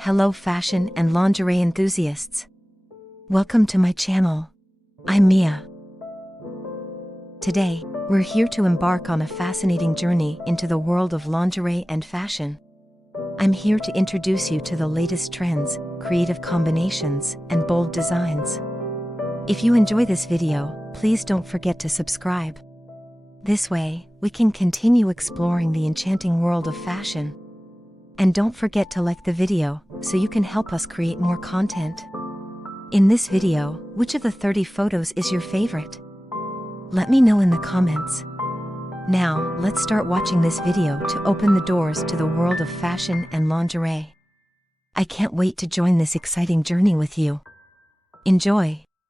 Hello fashion and lingerie enthusiasts. Welcome to my channel. I'm Mia. Today, we're here to embark on a fascinating journey into the world of lingerie and fashion. I'm here to introduce you to the latest trends, creative combinations, and bold designs. If you enjoy this video, please don't forget to subscribe. This way, we can continue exploring the enchanting world of fashion. And don't forget to like the video, so you can help us create more content. In this video, which of the 30 photos is your favorite? Let me know in the comments. Now, let's start watching this video to open the doors to the world of fashion and lingerie. I can't wait to join this exciting journey with you. Enjoy!